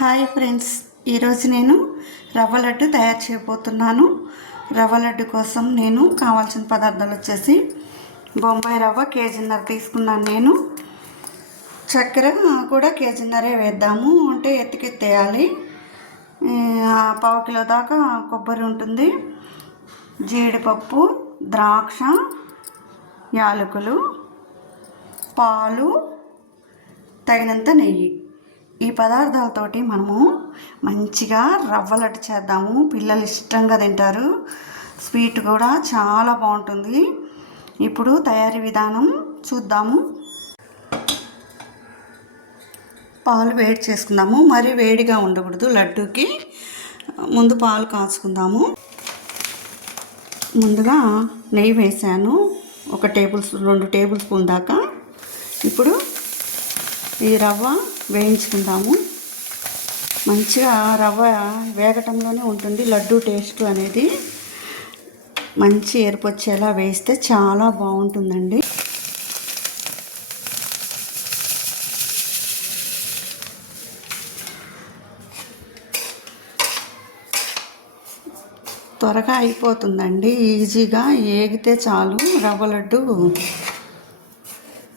Hi friends. ఈరోజు నేను రవ్వ లడ్డు తయారు చేయబోతున్నాను. రవ్వ లడ్డు కోసం నేను కావాల్సిన పదార్థాలు వచ్చేసి బొంబాయి రవ్వ కేజీన్నర తీసుకున్నాను నేను. చక్కెర కూడా కేజీన్నరే వేద్దాము. అంటే ఎత్తికెత్తేయాలి. పావు కిలో దాకా కొబ్బరి ఉంటుంది. జీడిపప్పు ద్రాక్ష యాలకులు పాలు తగినంత నెయ్యి. ఈ పదార్థాలతోటి మనము మంచిగా రవ్వ లడ్డు చేద్దాము. పిల్లలు ఇష్టంగా తింటారు. స్వీట్ కూడా చాలా బాగుంటుంది. ఇప్పుడు తయారీ విధానం చూద్దాము. పాలు వేడి చేసుకుందాము. మరీ వేడిగా ఉండకూడదు. లడ్డూకి ముందు పాలు కాచుకుందాము ముందుగా నెయ్యి వేసాను. ఒక టేబుల్ స్పూన్ రెండు టేబుల్ స్పూన్ దాకా. ఇప్పుడు ఈ రవ్వ వేయించుకుందాము. మంచిగా రవ్వ వేగటంలోనే ఉంటుంది. లడ్డు టేస్ట్ అనేది మంచి ఎరుపు వచ్చేలా వేస్తే చాలా బాగుంటుందండి. త్వరగా అయిపోతుందండి. ఈజీగా ఏగితే చాలు రవ్వ లడ్డు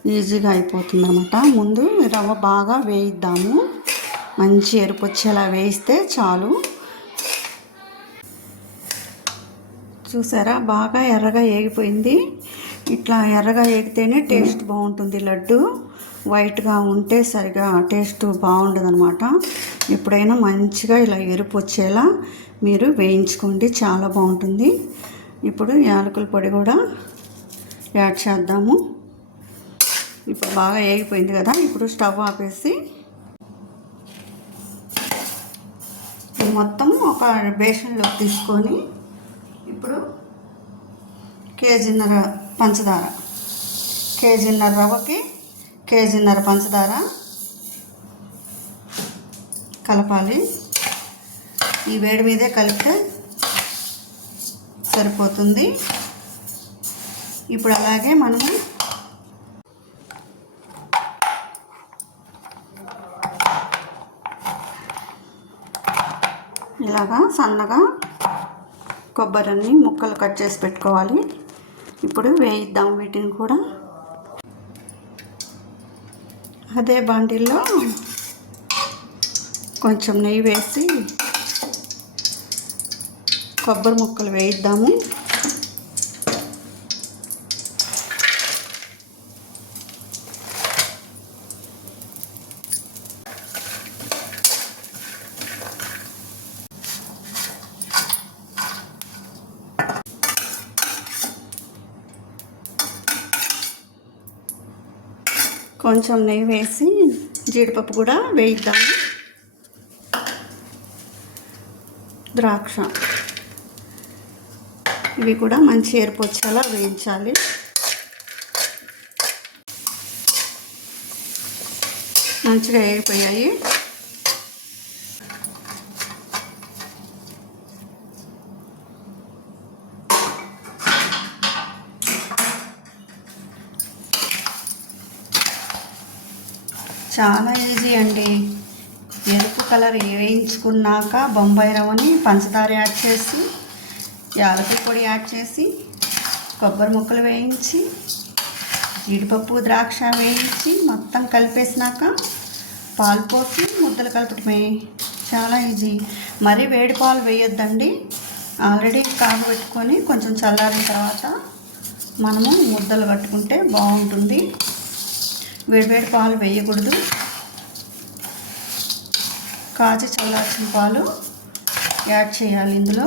ఈజీగా అయిపోతుంది అనమాట ముందు రవ్వ బాగా వేయిద్దాము. మంచి ఎరుపు వచ్చేలా వేయిస్తే చాలు. చూసారా? బాగా ఎర్రగా ఏగిపోయింది. ఇట్లా ఎర్రగా ఏగితేనే టేస్ట్ బాగుంటుంది. లడ్డు వైట్గా ఉంటే సరిగా టేస్ట్ బాగుండదు అనమాట ఎప్పుడైనా మంచిగా ఇలా ఎరుపు వచ్చేలా మీరు వేయించుకోండి. చాలా బాగుంటుంది. ఇప్పుడు యాలకుల పొడి కూడా యాడ్ చేద్దాము. ఇప్పుడు బాగా ఏగిపోయింది కదా ఇప్పుడు స్టవ్ ఆపేసి మొత్తం ఒక బేషన్లోకి తీసుకొని ఇప్పుడు కేజీన్నర పంచదార. కేజీన్నర రవ్వకి కేజీన్నర పంచదార కలపాలి. ఈ వేడి మీదే కలిపితే సరిపోతుంది. ఇప్పుడు అలాగే మనము ఇలాగా సన్నగా కొబ్బరిని ముక్కలు కట్ చేసి పెట్టుకోవాలి. ఇప్పుడు వేయిద్దాం వీటిని కూడా. అదే బాండిల్లో కొంచెం నెయ్యి వేసి కొబ్బరి ముక్కలు వేయిద్దాము. కొంచెం నెయ్యి వేసి జీడిపప్పు కూడా వేయిద్దాము. ద్రాక్ష. ఇవి కూడా మంచి ఎరుపు వచ్చేలా వేయించాలి. మంచిగా వేగిపోయాయి చాలా ఈజీ అండి. ఎరుపు కలర్ వేయించుకున్నాక బొంబాయి రవ్వని పంచదార యాడ్ చేసి యాలకుల పొడి యాడ్ చేసి కొబ్బరి ముక్కలు వేయించి జీడిపప్పు ద్రాక్ష వేయించి మొత్తం కలిపేసినాక పాలు పోసి ముద్దలు కలపటమే. చాలా ఈజీ మరీ వేడి పాలు వేయొద్దండి. ఆల్రెడీ కాగబెట్టుకొని కొంచెం చల్లారిన తర్వాత మనము ముద్దలు కట్టుకుంటే బాగుంటుంది. వేడివేడి పాలు వేయకూడదు. కాచి చల్లార్చిన పాలు యాడ్ చేయాలి ఇందులో.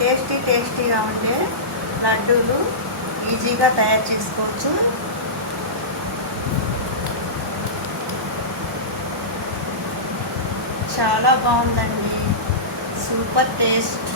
టేస్టీ టేస్టీగా ఉండే లడ్డూలు ఈజీగా తయారు చేసుకోవచ్చు. చాలా బాగుందండి. Super taste.